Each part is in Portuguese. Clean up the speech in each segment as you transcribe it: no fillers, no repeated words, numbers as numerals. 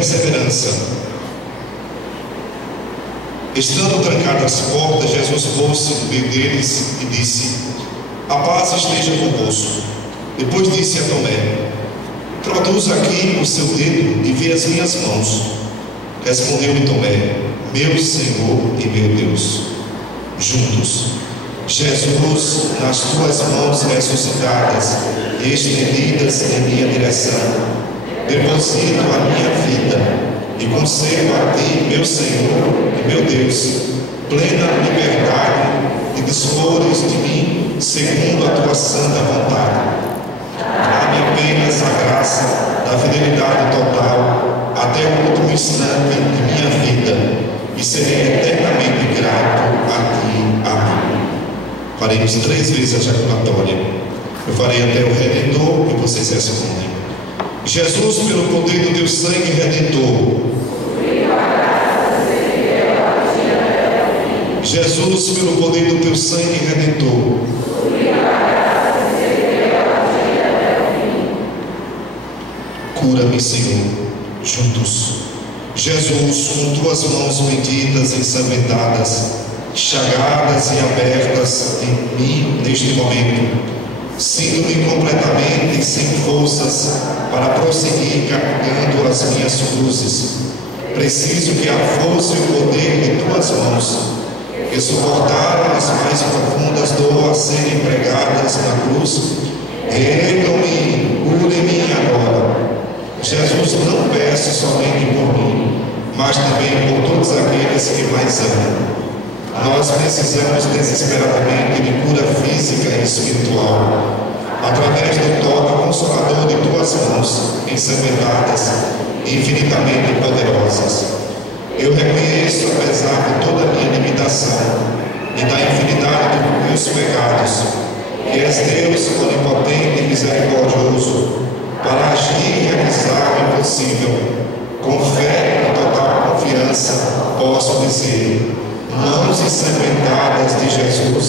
perseverança. Estando trancadas as portas, Jesus pôs-se no meio deles e disse: a paz esteja convosco. Depois disse a Tomé: introduz aqui o seu dedo e vê as minhas mãos. Respondeu-lhe Tomé: meu Senhor e meu Deus. Juntos, Jesus, nas tuas mãos ressuscitadas e estendidas em minha direção, deposito a minha vida e concedo a ti, meu Senhor e meu Deus, plena liberdade de dispores de mim segundo a tua santa vontade. Dá-me apenas a graça da fidelidade total até o último instante de minha vida, e serei eternamente grato a ti. Amém. Faremos 3 vezes a ejaculatória. Eu farei até o Redentor e vocês respondem. Jesus, pelo poder do teu sangue redentor. Jesus, pelo poder do teu sangue redentor. Cura-me, Senhor, juntos. Jesus, com tuas mãos benditas, ensanguentadas, chagadas e abertas em mim neste momento, sinto-me completamente sem forças para prosseguir carregando as minhas cruzes. Preciso que a força e o poder de tuas mãos, que suportaram as mais profundas dores a serem pregadas na cruz, ergam-me, curem-me agora. Jesus, não peço somente por mim, mas também por todos aqueles que mais amam. Nós precisamos desesperadamente de cura física e espiritual, através do toque consolador de tuas mãos, ensanguentadas e infinitamente poderosas. Eu reconheço, apesar de toda a minha limitação e da infinidade dos meus pecados, que és Deus onipotente e misericordioso, para agir e realizar o impossível. Com fé e total confiança, posso dizer: mãos ensanguentadas de Jesus,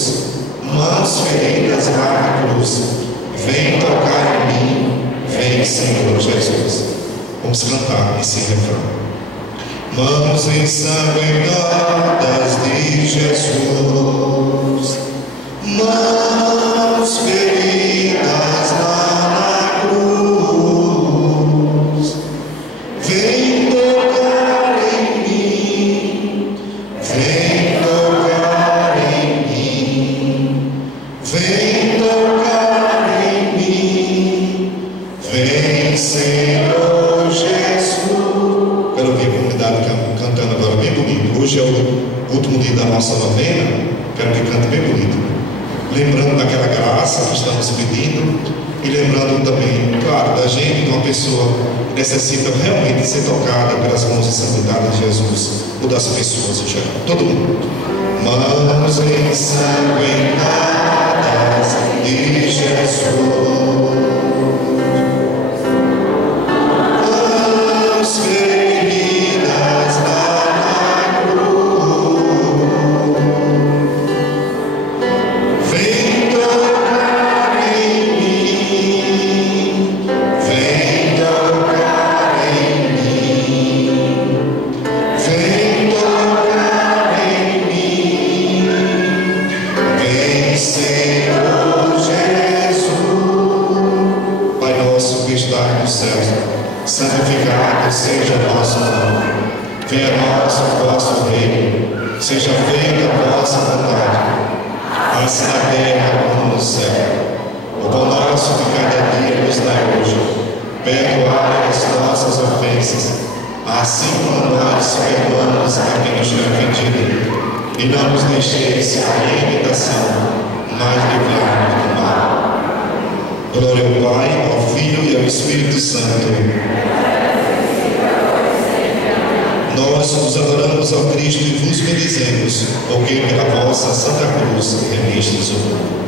mãos feridas lá na cruz, vem tocar em mim, vem, Senhor Jesus. Vamos cantar esse refrão. Mãos ensanguentadas de Jesus, mãos feridas lá na cruz, vem tocar em mim, vem tocar em mim, vem tocar em mim, vem, Senhor Jesus. Quero ouvir a comunidade cantando agora bem bonito. Hoje é o último dia da nossa novena. Quero que cante bem bonito, lembrando daquela graça que estamos pedindo e lembrando também, claro, da gente, de uma pessoa que necessita realmente ser tocada pelas mãos ensanguentadas de Jesus, ou das pessoas em geral. Todo mundo. Mãos ensanguentadas de Jesus, mãos feridas lá na cruz, vem tocar em mim, vem tocar em mim, vem tocar em mim, vem, Senhor Jesus. Pai nosso que estás nos céus, santificado seja o vosso nome. Venha a nós o vosso reino, seja feita a vossa vontade, assim na terra como no céu. O pão nosso de cada dia nos dai hoje. Perdoai as nossas ofensas, assim como nós perdoamos a quem nos tem ofendido. E não nos deixeis cair em tentação, mas livrai-nos do mal. Glória ao Pai, ao Filho e ao Espírito Santo. Nós vos adoramos ao Cristo e vos bendizemos, porque pela vossa Santa Cruz remistes o mundo.